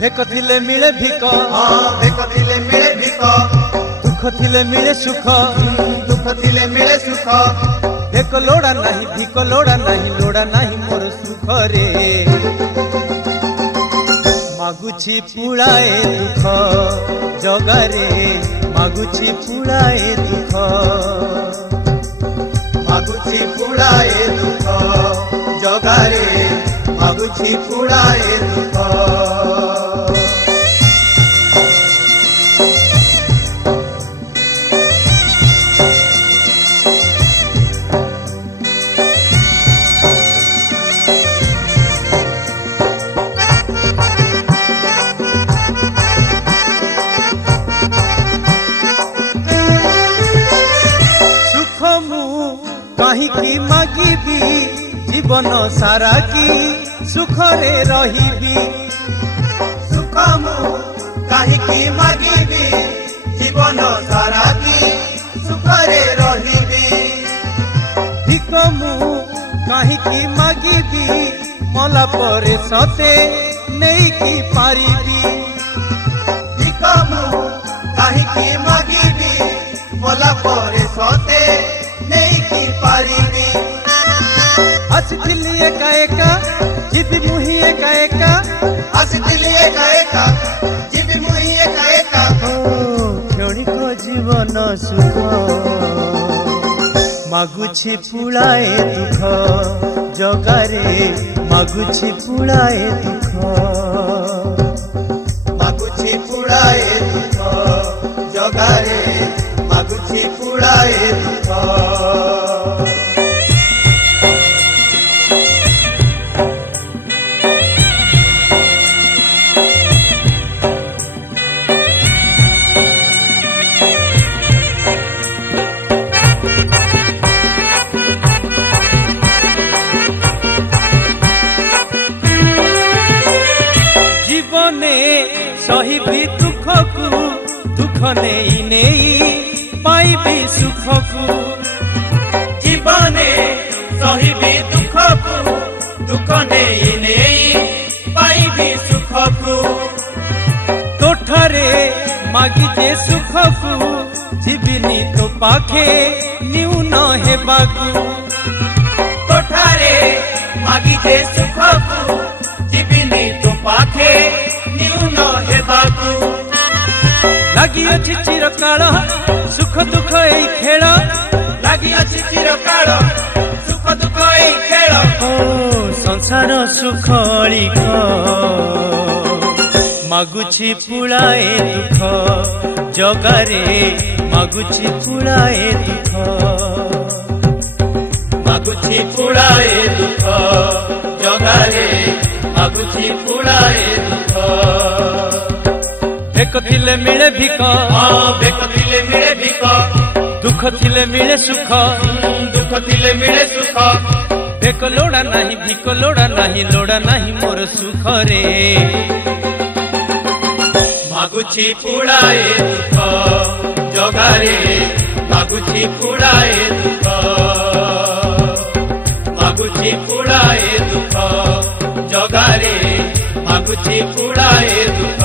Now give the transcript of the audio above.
भेक थिले मिले भिक भेक थिले मिले भिक दुख थिले मिले सुख दुख थिले मिले सुख भेक लोड़ा नहीं भिक लोड़ा नहीं मोर सुख रे मागुछि पुड़ाए दुख जगारे मागुछि पुड़ाए दुख मागुछि पुड़ाए दुख जगारे मागुछि पुड़ाए दुख कहीं मागिबी जीवन सारा की सुखरे रहिबी सुख मु कहीं मागिबी जीवन सारा की सुखरे रहिबी भिक मु कहीं मागिबी मला परे सते नहीं की पारिबी भिक मु कहीं मागिबी मला परे सते नहीं की पारिबी हसदिली एका एका जिबी मुही एका एका हसदिली एका एका जिबी मुही एका एका क्षणिक जीवन सुख मागुछि पुड़ाए दुख जगारे मागुछि पुड़ाए दुख मागुछि पुड़ाए दुख जगारे मागुछि पुड़ाए दुख सही भी दुख को दुख नहीं नहीं पाइबी सुख को जीवने सही भी दुख को दुख नहीं नहीं पाइबी सुख को तोठारे मागी जे सुख को जीविनी तो पाखे न्यून हे बागु तोठारे मागी जे सुख को जीविनी तो पाखे न्यून हे बागु लगी अछि चिरकाल सुख दुख एई खेल लगी अछि चिरकाल सुख दुख एई खेल संसार सुख लिख मागुछि पुड़ाए दुख जगारे मागुछि पुड़ाए दुख मागुछि पुड़ाए दुख जगारे मागुछि पुड़ाए दुख भेक थिले मिले भिक भेक थिले मिले भिक दुख थिले मिले सुख दुख थिले मिले सुख भेक लोड़ा नहीं भिक लोड़ा नहीं मोर सुख रे मागुछि पुड़ाए दुख जगारे मागुछि पुड़ाए दुख मागुछि पुड़ाए दुख जगारे मागुछि पुड़ाए दुख